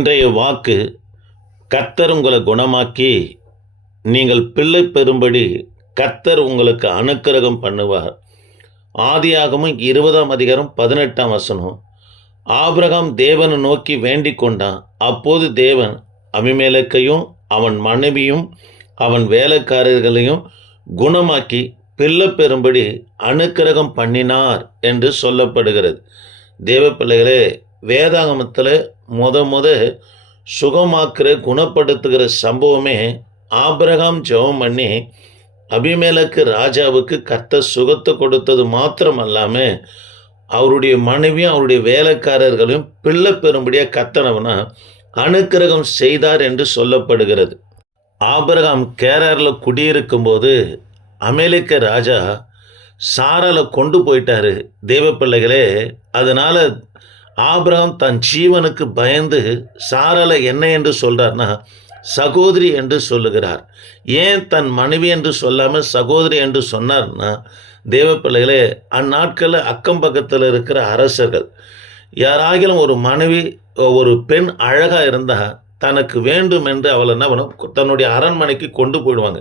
இன்றைய வாக்கு கத்தர் உங்களை குணமாக்கி நீங்கள் பிள்ளை பெறும்படி கத்தர் உங்களுக்கு அனுக்கிரகம் பண்ணுவார். ஆதியாகமும் இருபதாம் அதிகாரம் பதினெட்டாம் வசனம். ஆபிரகாம் தேவனை நோக்கி வேண்டிக் கொண்டான். அப்போது தேவன் அபிமேலக்கையும் அவன் மனைவியும் அவன் வேலைக்காரர்களையும் குணமாக்கி பிள்ளை பெறும்படி அனுக்கிரகம் பண்ணினார் என்று சொல்லப்படுகிறது. தேவ பிள்ளைகளே வேதாகமத்தில் முத முத சுகமாக்குற குணப்படுத்துகிற சம்பவமே ஆபிரகாம் ஜெபம் பண்ணி அபிமேலக்கு ராஜாவுக்கு கர்த்த சுகத்தை கொடுத்தது மாத்திரம் அல்லாமல் அவருடைய மனைவியும் அவருடைய வேலைக்காரர்களையும் பிள்ளை பெறும்படியாக கத்தனவனா அனுக்கிரகம் செய்தார் என்று சொல்லப்படுகிறது. ஆபிரகாம் கேரரில் குடியிருக்கும்போது அமெரிக்க ராஜா சாரால கொண்டு போயிட்டாரு தேவ பிள்ளைகளே அதனால ஆபிரகாம் தன் ஜீவனுக்கு பயந்து சாரலை என்ன என்று சொல்கிறார்னா சகோதரி என்று சொல்லுகிறார். ஏன் தன் மனைவி என்று சொல்லாமல் சகோதரி என்று சொன்னார்னா தேவ பிள்ளைகளே அந்நாட்களில் அக்கம் பக்கத்தில் இருக்கிற அரசர்கள் யாராகிலும் ஒரு மனைவி ஒரு பெண் அழகாக இருந்தால் தனக்கு வேண்டும் என்று அவள் என்ன பண்ணும் தன்னுடைய அரண்மனைக்கு கொண்டு போயிடுவாங்க.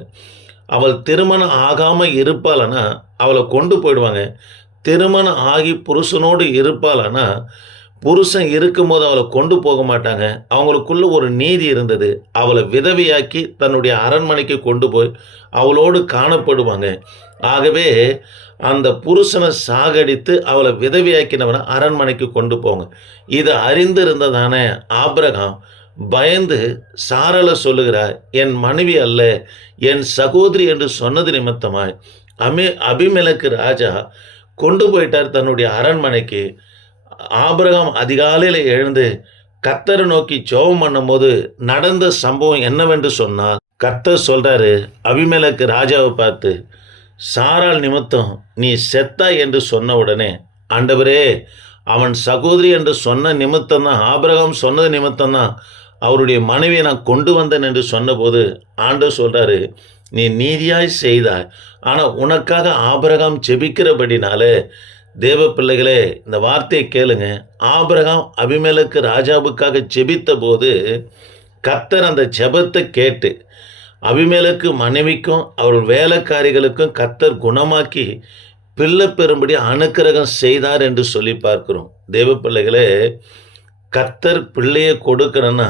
அவள் திருமணம் ஆகாமல் இருப்பாளனா அவளை கொண்டு போயிடுவாங்க. திருமணம் ஆகி புருஷனோடு இருப்பாளனா புருஷன் இருக்கும்போது அவளை கொண்டு போக மாட்டாங்க. அவங்களுக்குள்ள ஒரு நீதி இருந்தது. அவளை விதவியாக்கி தன்னுடைய அரண்மனைக்கு கொண்டு போய் அவளோடு காணப்படுவாங்க. ஆகவே அந்த புருஷனை சாகடித்து அவளை விதவியாக்கினவனை அரண்மனைக்கு கொண்டு போங்க. இதை அறிந்திருந்ததான ஆபிரகாம் பயந்து சாரலை சொல்லுகிறார் என் மனைவி அல்ல என் சகோதரி என்று சொன்னது நிமித்தமாய் அமி அபிமலக்கு ராஜா கொண்டு போயிட்டார் தன்னுடைய அரண்மனைக்கு. ஆபிரகாம் அதிகாலையில் எழுந்து கத்தரை நோக்கி ஜோபம் பண்ணும்போது நடந்த சம்பவம் என்னவென்று சொன்னால் கத்தர் சொல்றாரு அபிமேலக்கு ராஜாவை பார்த்து சாரால் நிமித்தம் நீ செத்தா? என்று சொன்ன உடனே ஆண்டவரே அவன் சகோதரி என்று சொன்ன நிமித்தம் தான் ஆபிரகாம் சொன்னது நிமித்தம் தான் அவருடைய மனைவியை நான் கொண்டு வந்தேன் என்று சொன்னபோது ஆண்டவர் சொல்றாரு நீ நீதியாய் செய்தாய். ஆனால் உனக்காக ஆபிரகாம் ஜெபிக்கிறபடினாலே தேவ பிள்ளைகளே இந்த வார்த்தையை கேளுங்க. ஆபிரகாம் அபிமேலுக்கு ராஜாவுக்காக ஜெபித்த போது கத்தர் அந்த ஜெபத்தை கேட்டு அபிமேலுக்கு மனைவிக்கும் அவர்கள் வேலைக்காரிகளுக்கும் கத்தர் குணமாக்கி பிள்ளை பெறும்படி அனுக்கிரகம் செய்தார் என்று சொல்லி பார்க்கிறோம். தேவ பிள்ளைகளே கத்தர் பிள்ளையை கொடுக்கணும்னா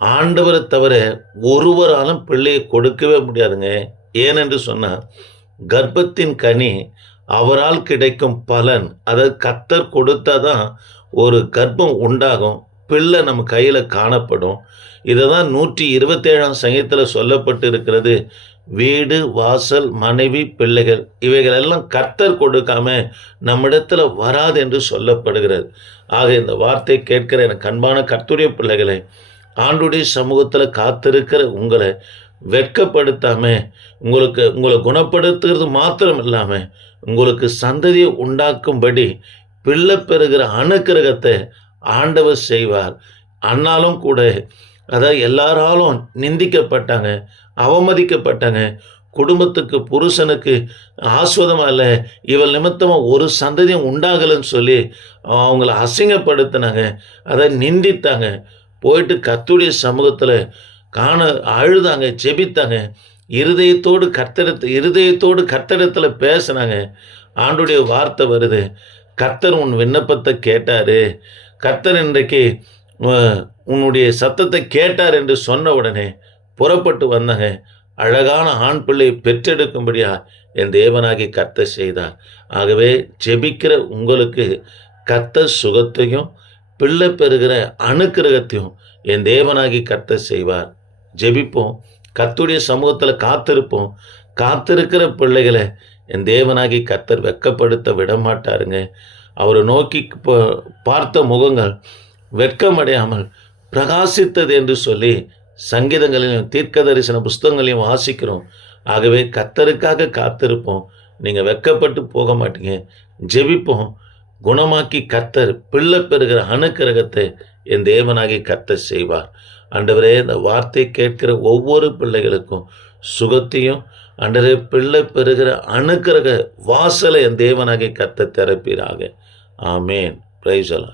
ஆண்டவரை தவிர ஒருவராலும் பிள்ளையை கொடுக்கவே முடியாதுங்க. ஏனென்று சொன்னால் கர்ப்பத்தின் கனி அவரால் கிடைக்கும் பலன் அதாவது கத்தர் கொடுத்தா தான் ஒரு கர்ப்பம் உண்டாகும் பிள்ளை நம்ம கையில் காணப்படும். இதை தான் நூற்றி இருபத்தேழாம் சங்கத்தில் சொல்லப்பட்டு இருக்கிறது வீடு வாசல் மனைவி பிள்ளைகள் இவைகள் எல்லாம் கர்த்தர் கொடுக்காம நம்மிடத்தில் வராது என்று சொல்லப்படுகிறது. ஆக இந்த வார்த்தை கேட்கிற எனக்கு அன்பான கர்த்துடைய பிள்ளைகளை ஆண்டுடைய சமூகத்தில் காத்திருக்கிற உங்களை வெட்கப்படுத்தாமல் உங்களுக்கு உங்களை குணப்படுத்துகிறது மாத்திரம் இல்லாமல் உங்களுக்கு சந்ததியை உண்டாக்கும்படி பிள்ளை பெறுகிற அணுக்கிரகத்தை ஆண்டவர் செய்வார். அன்னாலும் கூட அதாவது எல்லாராலும் நிந்திக்கப்பட்டாங்க அவமதிக்கப்பட்டாங்க. குடும்பத்துக்கு புருஷனுக்கு ஆஸ்வதமாக இல்லை இவள் நிமித்தமாக ஒரு சந்ததியும் உண்டாகலைன்னு சொல்லி அவங்கள அசிங்கப்படுத்தினாங்க அதை நிந்தித்தாங்க. போயிட்டு கத்துடைய சமூகத்தில் காண அழுதாங்க ஜெபித்தாங்க. இருதயத்தோடு கர்த்தரத்து இருதயத்தோடு கர்த்தரத்தில் பேசினாங்க. ஆண்டுடைய வார்த்தை வருது. கர்த்தர் உன் விண்ணப்பத்தை கேட்டார். கர்த்தர் இன்றைக்கு உன்னுடைய சத்தத்தை கேட்டார் என்று சொன்ன உடனே புறப்பட்டு வந்தாங்க. அழகான ஆண் பிள்ளையை பெற்றெடுக்கும்படியா என் தேவனாகி கர்த்தர் செய்தார். ஆகவே ஜெபிக்கிற உங்களுக்கு கர்த்தர் சுகத்தையும் பிள்ளை பெறுகிற அணுக்கிரகத்தையும் என் தேவனாகி கர்த்தர் செய்வார். ஜெபிப்போம். கத்துடைய சமூகத்தில் காத்திருப்போம். காத்திருக்கிற பிள்ளைகளை என் தேவனாகி கத்தர் வெட்கப்படுத்த விட மாட்டாருங்க அவரை நோக்கி பார்த்த முகங்கள் வெட்கமடையாமல் பிரகாசித்தது என்று சொல்லி சங்கீதங்களையும் தீர்க்க தரிசன புஸ்தகங்களையும் வாசிக்கிறோம். ஆகவே கத்தருக்காக காத்திருப்போம். நீங்கள் வெட்கப்பட்டு போக மாட்டீங்க. ஜெபிப்போம். குணமாக்கி கத்தர் பிள்ளை பெறுகிற அணுக்கிரகத்தை என் தேவனாகி கத்தர் செய்வார். ஆண்டவரே இந்த வார்த்தை கேட்கிற ஒவ்வொரு பிள்ளைகளுக்கும் சுகத்தையும் ஆண்டவரே பிள்ளை பெறுகிற அணுக்கிறக வாசலை என் தேவனாகி கத்த திறப்பீராக ஆமேன். பிரைசலா